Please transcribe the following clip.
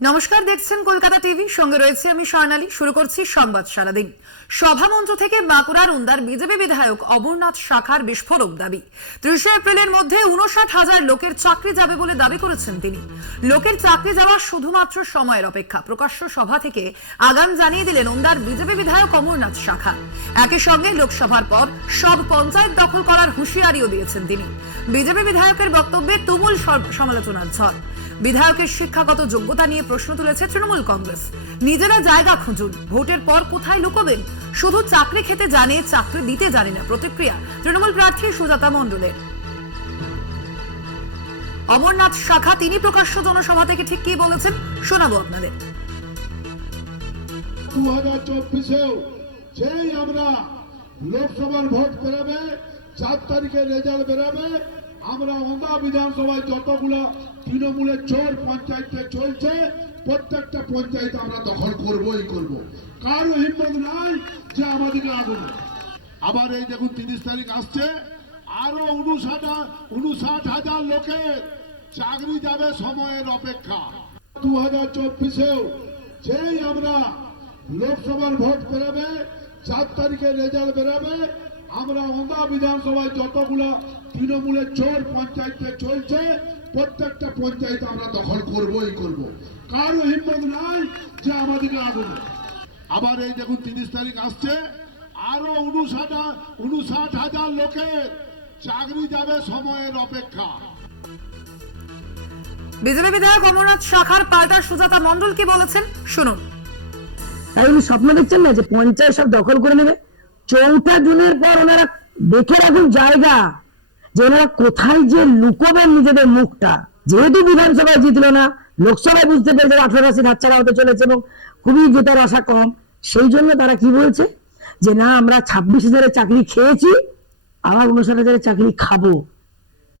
নমস্কার, দেখছেন কলকাতা টিভি, সঙ্গে রয়েছে আমি স্বর্ণালী। শুরু করছি সংবাদ সারাদিন। সভামঞ্চ থেকে বাঁকুড়ার উন্দার বিজেপি বিধায়ক অমরনাথ শাখার বিস্ফোরক দাবি। 30 এপ্রিলের মধ্যে 59,000 লোকের চাকরি যাবে বলে দাবি করেছেন তিনি। লোকের চাকরি যাওয়া শুধুমাত্র সময়ের অপেক্ষা। প্রকাশ্য সভা থেকে আগাম জানিয়ে দিলেন উন্দার বিজেপি বিধায়ক অমরনাথ শাখা। একই সঙ্গে লোকসভার পর সব পঞ্চায়েত দখল করার হুঁশিয়ারিও দিয়েছেন তিনি। বিজেপি বিধায়কের বক্তব্যে তুমুল সমালোচনার ঝড়। বিধায়কের শিক্ষাগত যোগ্যতা নিয়ে প্রশ্ন তুলেছে তৃণমূল কংগ্রেস। নিজেরা জায়গা খুঁজুন, ভোটের পর কোথায় লুকোবেন? শুধু চাকরি খেতে জানে, চাকরি দিতে জানে না। প্রতিক্রিয়া তৃণমূল প্রার্থী সুজাতা মণ্ডলের। অমরনাথ শাখা তিনি প্রকাশ্য জনসভা থেকে ঠিক কি বলেছেন শোনাবো আপনাদের। 2024-এও যেই আমরা লোকসভার ভোট বেরোবে, 4 তারিখে রেজাল্ট বেরোবে, আমরা ওন্দা বিধানসভায় যতগুলো তৃণমূলের চোর পঞ্চায়েতে চলছে প্রত্যেকটা পঞ্চায়েত আমরা দখল করবই করব। কারো হিম্মত নাই যে আমাদেরকে আগুন। আবার এই দেখুন 30 তারিখ আসছে, আরো 59,000 লোকের চাকরি যাবে সময়ের অপেক্ষা। 2024-এও যেই আমরা লোকসভার ভোট বেরোবে, 4 তারিখে রেজাল্ট বেরোবে, আমরা ওন্দা বিধানসভায় যতগুলো তৃণমূলের চোর পঞ্চায়েতে চলছে প্রত্যেকটা পঞ্চায়েত আমরা দখল করবই করব। কারো হিম্মত নাই যে আমাদেরকে আগুন। আবার এই দেখুন 30 তারিখ আসছে, আরো 59,000 লোকের চাকরি যাবে সময়ের অপেক্ষা। বিজেপি বিধায়ক অমরনাথ শাখার পাল্টা সুজাতা মণ্ডল কি বলেছেন শুনুন। তাই উনি স্বপ্ন দেখছেন না যে পঞ্চায়েত সব দখল করে নেবে। 4 জুনের পর ওনারা দেখে রাখুন জায়গা, যে ওনারা কোথায় যে লুকোবেন নিজেদের মুখটা। যেহেতু বিধানসভায় জিতলো না, লোকসভায় বুঝতে পেরেছে 18 সিট হাতছাড়া হতে চলেছে এবং খুবই জেতার আশা কম, সেই জন্য তারা কি বলছে যে না, আমরা 26,000 চাকরি খেয়েছি, আবার 59,000 চাকরি খাবো।